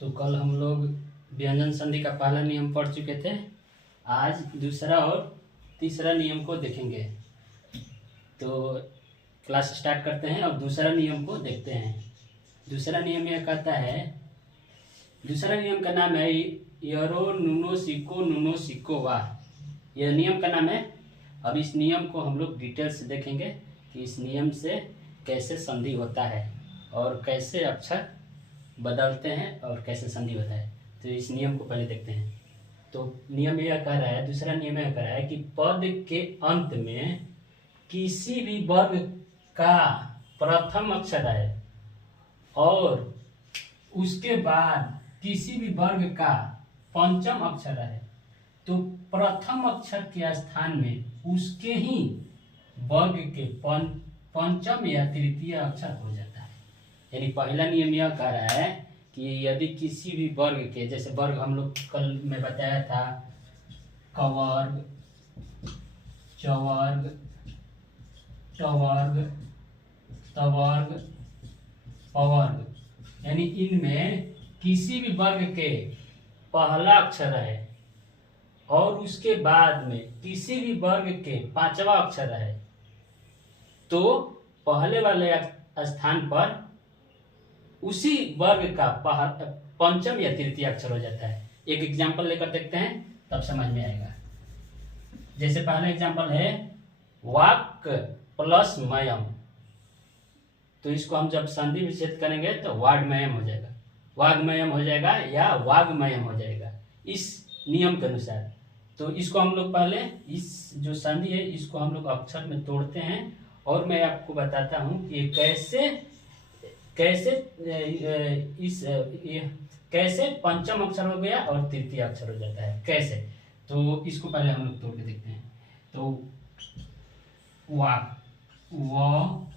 तो कल हम लोग व्यंजन संधि का पहला नियम पढ़ चुके थे। आज दूसरा और तीसरा नियम को देखेंगे। तो क्लास स्टार्ट करते हैं और दूसरा नियम को देखते हैं। दूसरा नियम यह कहता है, दूसरा नियम का नाम है यरो नुनो सिको वाह। यह नियम का नाम है। अब इस नियम को हम लोग डिटेल से देखेंगे कि इस नियम से कैसे संधि होता है और कैसे अक्षर बदलते हैं और कैसे संधि होता है। तो इस नियम को पहले देखते हैं। तो नियम यह कह रहा है, दूसरा नियम यह कह रहा है कि पद के अंत में किसी भी वर्ग का प्रथम अक्षर है और उसके बाद किसी भी वर्ग का पंचम अक्षर है, तो प्रथम अक्षर के स्थान में उसके ही वर्ग के पंचम या तृतीय अक्षर हो जाता है। यानी पहला नियम यह कह रहा है कि यदि किसी भी वर्ग के, जैसे वर्ग हम लोग कल में बताया था, कवर्ग, चवर्ग, टवर्ग, तवर्ग, पवर्ग, यानी इनमें किसी भी वर्ग के पहला अक्षर है और उसके बाद में किसी भी वर्ग के पांचवा अक्षर है, तो पहले वाले स्थान पर उसी वर्ग का पंचम या तृतीय अक्षर हो जाता है। एक एग्जांपल लेकर देखते हैं, तब समझ में आएगा। जैसे पहला एग्जांपल है वाक प्लस मयम, तो इसको हम जब संधि विच्छेद करेंगे तो वाग्मयम हो जाएगा, वाग्मयम हो जाएगा या वाग्मयम हो जाएगा इस नियम के अनुसार। तो इसको हम लोग पहले इस जो संधि है इसको हम लोग अक्षर में तोड़ते हैं और मैं आपको बताता हूं कि कैसे पंचम अक्षर हो गया और तृतीय अक्षर हो जाता है, कैसे। तो इसको पहले हम लोग तोड़ के देखते हैं। तो वाक, व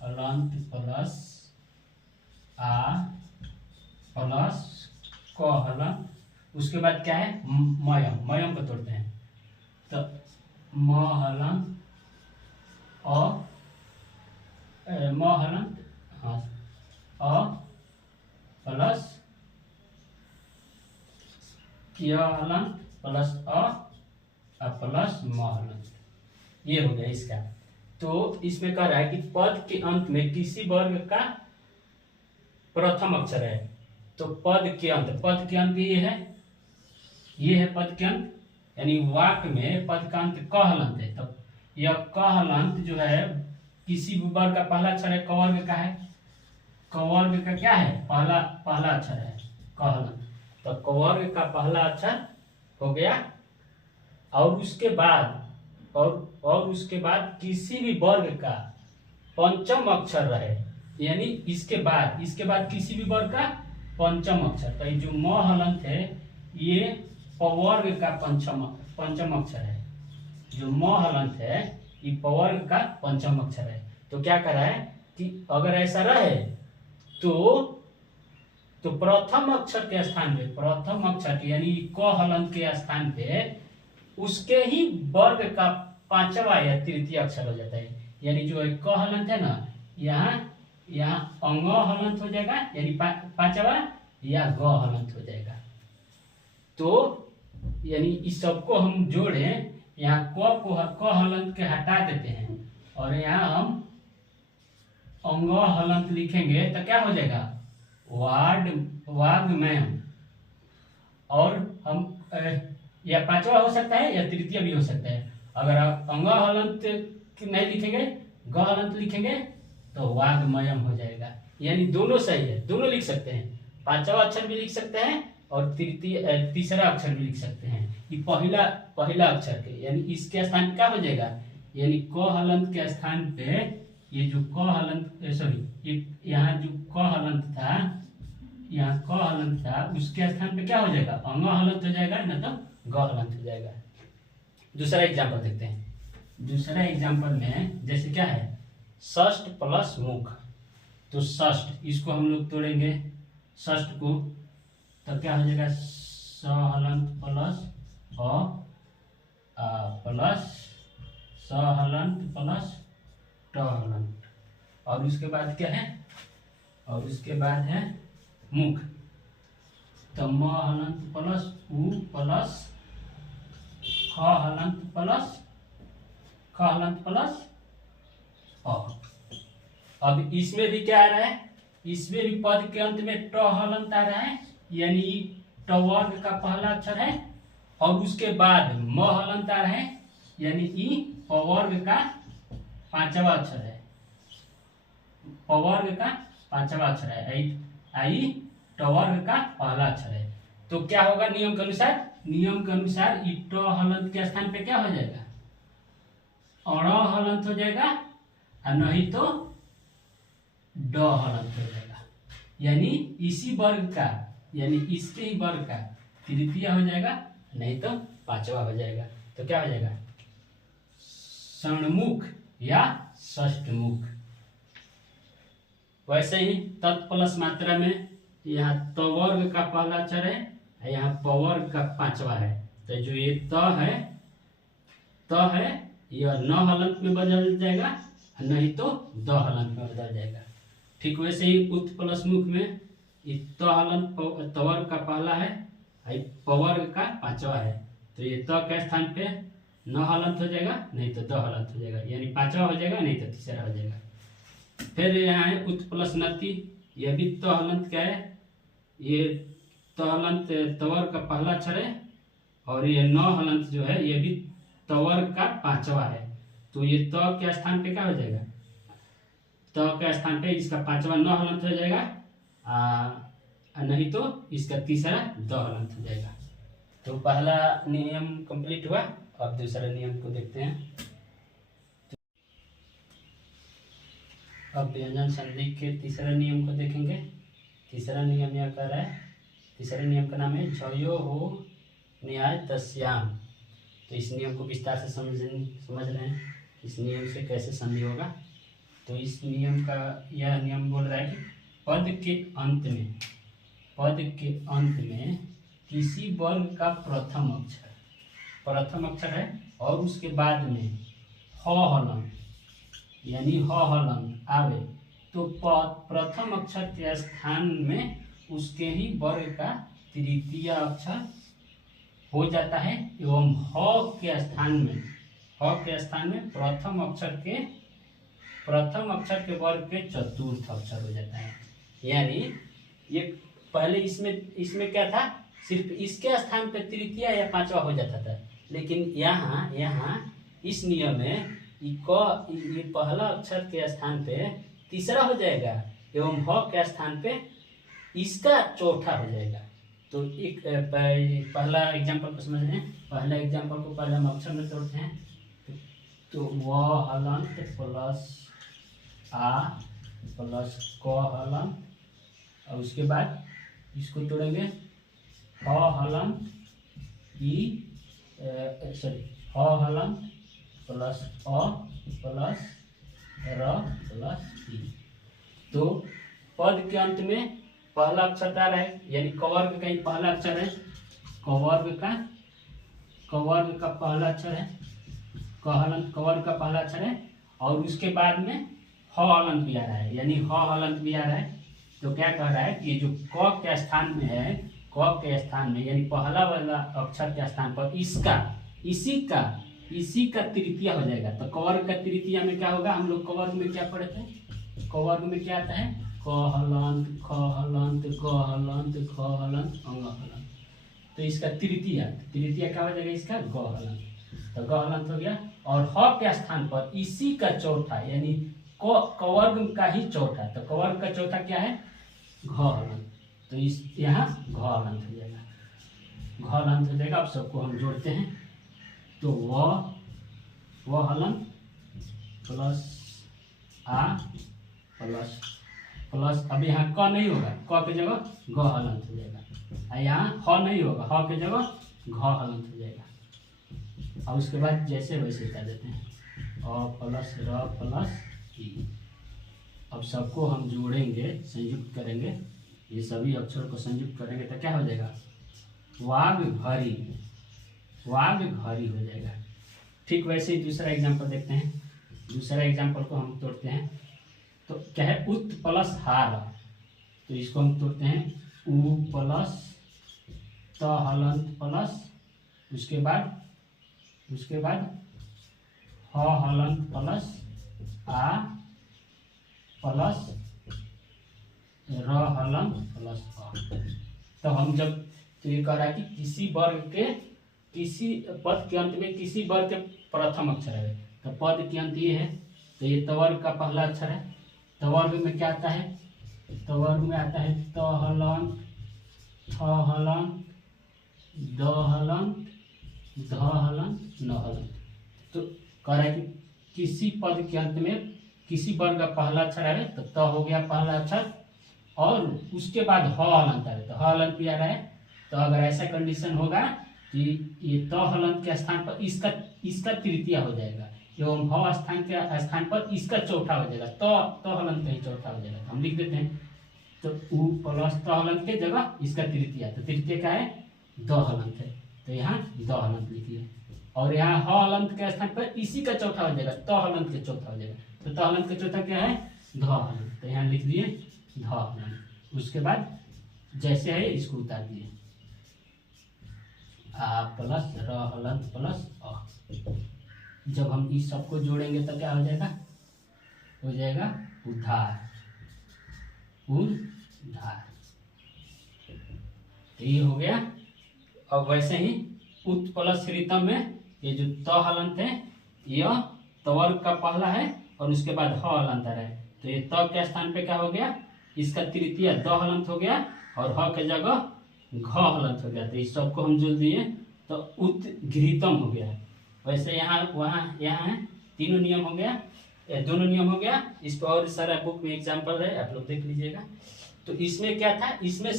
हलंत प्लस आ प्लस क हलंत, उसके बाद क्या है मयम, मयम को तोड़ते हैं। तो म हलंत म हलंत, हाँ, अ प्लस य हलंत प्लस अ प्लस म हलंत, ये हो गया इसका। तो इसमें कह रहा है कि पद के अंत में किसी वर्ग का प्रथम अक्षर है, तो पद के अंत ये है पद के अंत, यानी वाक में पद का अंत क हलंत है। तब यह क हलंत जो है किसी भी वर्ग का पहला अक्षर है, कवर्ग का है, कवर्ग का क्या है पहला अक्षर है क हलंत, तो कवर्ग का पहला अक्षर हो गया और उसके बाद किसी भी वर्ग का पंचम अक्षर रहे, यानी इसके बाद किसी भी वर्ग का पंचम अक्षर। तो ये जो म हलंत है ये पवर्ग का पंचम अक्षर है, जो म हलंत है ये पवर्ग का पंचम अक्षर है। तो क्या कर रहा है कि अगर ऐसा रहे तो प्रथम अक्षर के स्थान पे, प्रथम अक्षर के यानी क हलंत के स्थान पे उसके ही वर्ग का पांचवा या तृतीय अक्षर हो जाता है। यानी जो क हलंत है ना, यहाँ अंग हलंत हो जाएगा, यानी पांचवा, या ग हलंत हो जाएगा। तो यानी इस सबको हम जोड़ें, यहाँ क हलंत के हटा देते हैं और यहाँ हम अंग हलंत लिखेंगे तो क्या हो जाएगा वाग्मयम। और हम या पांचवा हो सकता है या तृतीय भी हो सकता है। अगर आप अंग हलंत नहीं लिखेंगे, ग हलंत लिखेंगे तो वाग्मयम हो जाएगा। यानी दोनों सही है, दोनों लिख सकते हैं, पांचवा अक्षर भी लिख सकते हैं और तीसरा अक्षर भी लिख सकते हैं। ये पहला अक्षर के, यानी इसके स्थान क्या हो जाएगा, यानी क हलंत के स्थान पे ये जो क हलंत, सॉरी, यहाँ जो क हलंत था, यहाँ क हलंत था, उसके स्थान पे क्या हो जाएगा अंग हलंत हो जाएगा, मतलब ग हलंत हो जाएगा। दूसरा एग्जांपल देखते हैं। दूसरा एग्जांपल में जैसे क्या है षष्ठ प्लस मुख, तो षष्ठ इसको हम लोग तोड़ेंगे, षष्ठ को, तो क्या हो जाएगा स हलंत प्लस प्लस स हलंत प्लस ट हलंत, और उसके बाद क्या है, और उसके बाद है मुख। तो म हलंत प्लस उ प्लस ख हलंत प्लस ख हलंत प्लस अ। अब इसमें भी क्या आ रहा है, इसमें भी पद के अंत में ट हलंत आ रहा है, यानी ट वर्ग का पहला अक्षर है, और उसके बाद म हलंत आ रहा है, यानी ई प वर्ग का पांचवा अक्षर है, प वर्ग का पांचवा अक्षर है, आई ट वर्ग का पहला अक्षर है। तो क्या होगा नियम के अनुसार, नियम के अनुसार ई ट हलंत के स्थान पे क्या हो जाएगा, अड़ हलंत हो जाएगा, और नहीं तो ड हलंत हो जाएगा, यानी इसी वर्ग का, यानी इसके ही वर्ग का तृतीय हो जाएगा, नहीं तो पांचवा हो जाएगा। तो क्या हो जाएगा, षणमुख या षष्ठमुख। वैसे ही तत् प्लस मात्रा में यहाँ त वर्ग का पहला अक्षर है, यहाँ प वर्ग का पांचवा है, तो जो ये त है यह न हलंत में बदल जाएगा, नहीं तो द हलंत में बदल जाएगा। ठीक वैसे ही उत प्लस मुख में त हलंत त वर्ग का पहला है, प वर्ग का पांचवा है, तो ये त के स्थान पे न हलंत हो जाएगा, नहीं तो द हलंत हो जाएगा, यानी पांचवा हो जाएगा, नहीं तो तीसरा हो जाएगा। फिर यहाँ है उत प्लस नति, यह भी त हलंत क्या है, ये त हलंत त वर्ग का पहला अक्षर है, और ये न हलंत जो है ये भी त वर्ग का पांचवा है, तो ये त के स्थान पे क्या हो जाएगा, त के स्थान पे इसका पांचवा न हलंत हो जाएगा, नहीं तो इसका तीसरा द हलंत हो जाएगा। तो पहला नियम कंप्लीट हुआ, अब दूसरा नियम को देखते हैं। अब व्यंजन संधि के तीसरा नियम को देखेंगे। तीसरा नियम यह कह रहा है, तीसरे नियम का नाम है झयो हो न्याय तस्याम। तो इस नियम को विस्तार से समझ रहे हैं, इस नियम से कैसे संधि होगा। तो इस नियम का यह नियम बोल रहा है कि पद के अंत में किसी वर्ग का प्रथम अक्षर है, और उसके बाद में ह हलंत, यानी ह हलंत आवे, तो प्रथम अक्षर के स्थान में उसके ही वर्ग का तृतीय अक्षर हो जाता है, एवं ह के स्थान में प्रथम अक्षर के वर्ग के चतुर्थ अक्षर हो जाता है। यानी ये पहले इसमें क्या था, सिर्फ इसके स्थान पे तृतीय या पांचवा हो जाता था, लेकिन यहाँ इस नियम में ये पहला अक्षर के स्थान पे तीसरा हो जाएगा, एवं ह के स्थान पे इसका चौथा हो जाएगा। तो एक पहला एग्जाम्पल को समझ लें। पहला एग्जाम्पल को पहले हम अक्षर में तोड़ते हैं, तो व हलंत प्लस आ प्लस क हलंत, और उसके बाद इसको तोड़ेंगे ह हलंत ह हलंत प्लस अ प्लस र प्लस ई। तो पद के अंत में पहला अक्षर आ रहा है, यानी कवर्ग का ही पहला अक्षर है, कवर्ग का पहला अक्षर है, कहलंत कवर्ग का पहला अक्षर है, और उसके बाद में ह हलंत भी आ रहा है, यानी ह हलंत भी आ रहा है। तो क्या कह रहा है कि जो क के स्थान में है, क के स्थान में यानी पहला वाला अक्षर के स्थान पर इसी का तृतीय हो जाएगा। तो कवर्ग का तृतीय में क्या होगा, हम लोग कवर्ग में क्या पढ़े थे, कवर्ग में क्या आता है, क हलंत ख हलंत ग हलंत ख हलंत अंग हलंत। तो इसका तृतीय क्या हो जाएगा, इसका ग हलंत। तो ग हलंत हो गया, और ह के स्थान पर इसी का चौथा, यानी कवर्ग का ही चौथा, तो कवर्ग का चौथा क्या है, घ हलंत। तो इस यहाँ घ हलंत हो जाएगा, घ हलंत हो जाएगा। अब सबको हम जोड़ते हैं, तो व हलंत प्लस आ प्लस अब यहाँ क नहीं होगा, क के जगह ग हलंत हो जाएगा, और यहाँ ह नहीं होगा, ह के जगह घ हलंत हो जाएगा। और उसके बाद जैसे वैसे कर देते हैं, अ प्लस र प्लस ई। अब सबको हम जोड़ेंगे, संयुक्त करेंगे, ये सभी अक्षर को संयुक्त करेंगे तो क्या हो जाएगा, वाग घरी हो जाएगा। ठीक वैसे ही दूसरा एग्जाम्पल देखते हैं। दूसरा एग्जाम्पल को हम तोड़ते हैं, तो क्या है, उत प्लस हार, तो इसको हम तोड़ते हैं उ प्लस त हलंत प्लस उसके बाद ह हलंत प्लस आ प्लस र हलंत प्लस अ। तो हम जब तो ये कह रहा है कि किसी पद के अंत में किसी वर्ग के प्रथम अक्षर है, तो पद के अंत ये है, तो ये तवर्ग का पहला अक्षर है। तवर्ग में क्या आता है, तवर्ग में आता है त हलंत, थ हलंत, द हलंत, ध हलंत, न हलंत। तो कह रहा है कि किसी पद के अंत में किसी वर्ग का पहला अक्षर है, तो त हो गया पहला अक्षर और उसके बाद ह हलंत आ रहा है, तो ह हलंत भी आ रहा है। तो अगर ऐसा कंडीशन होगा कि ये त हलंत के स्थान पर इसका तृतीय हो जाएगा एवं ह स्थान पर इसका चौथा हो जाएगा, त हलंत का ही चौथा हो जाएगा। तो हम लिख देते हैं, तो उ प्लस त हलंत के जगह इसका तृतीय, तो तृतीय का है द हलंत है, तो यहाँ द हलंत लिखिए। और यहाँ ह हलंत के स्थान पर इसी का चौथा हो जाएगा, त हलंत के चौथा हो जाएगा। तो त हलंत का चौथा क्या है, ध हलंत, तो यहाँ लिख दिए ध हलंत। उसके बाद जैसे है इसको उतार दिए, आ प्लस र हलंत प्लस अ। जब हम इस सबको जोड़ेंगे तो क्या हो जाएगा, हो जाएगा उद्धार, उद्धार। तो ये हो गया। अब वैसे ही उत प्लस ऋतम में ये जो त हलंत है, यह तवर्ग का पहला है और उसके बाद ह हलंत आ रहा है, तो ये त के स्थान पे क्या हो गया, इसका तृतीय द हलंत हो गया और ह के जगह घ हलंत हो गया। तो इस सबको हम जोड़ दिए तो उत्घृतम हो गया। वैसे यहाँ वहाँ यहाँ है, तीनों नियम हो गया, दोनों नियम हो गया। इस पर और सारा बुक में एग्जाम्पल है, आप लोग देख लीजिएगा। तो इसमें क्या था, इसमें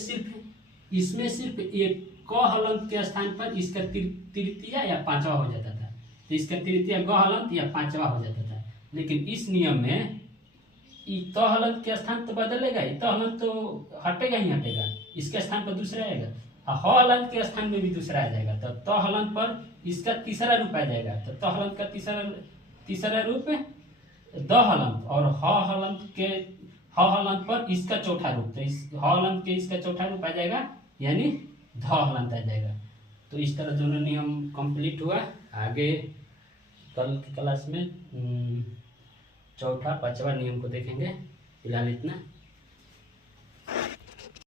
सिर्फ एक क हलंत के स्थान पर इसका तृतीय या पांचवा हो जाता था, तो इसका तृतीय ग हलंत या पांचवा हो जाता था। लेकिन इस नियम में त हलंत के स्थान तो बदलेगा ही, त हलंत तो हटेगा ही हटेगा, इसके स्थान पर दूसरा आएगा, ह हलंत के स्थान में भी दूसरा आ जाएगा। तो त हलंत पर इसका तीसरा रूप आ जाएगा, तो त हलंत का तीसरा रूप द हलंत और ह हलंत पर इसका चौथा रूप, तो इस ह हलंत के इसका चौथा रूप आ जाएगा यानी ध हलंत आ जाएगा। तो इस तरह दोनों नियम कंप्लीट हुआ। आगे कल की क्लास में चौथा पांचवा नियम को देखेंगे। फिलहाल इतना।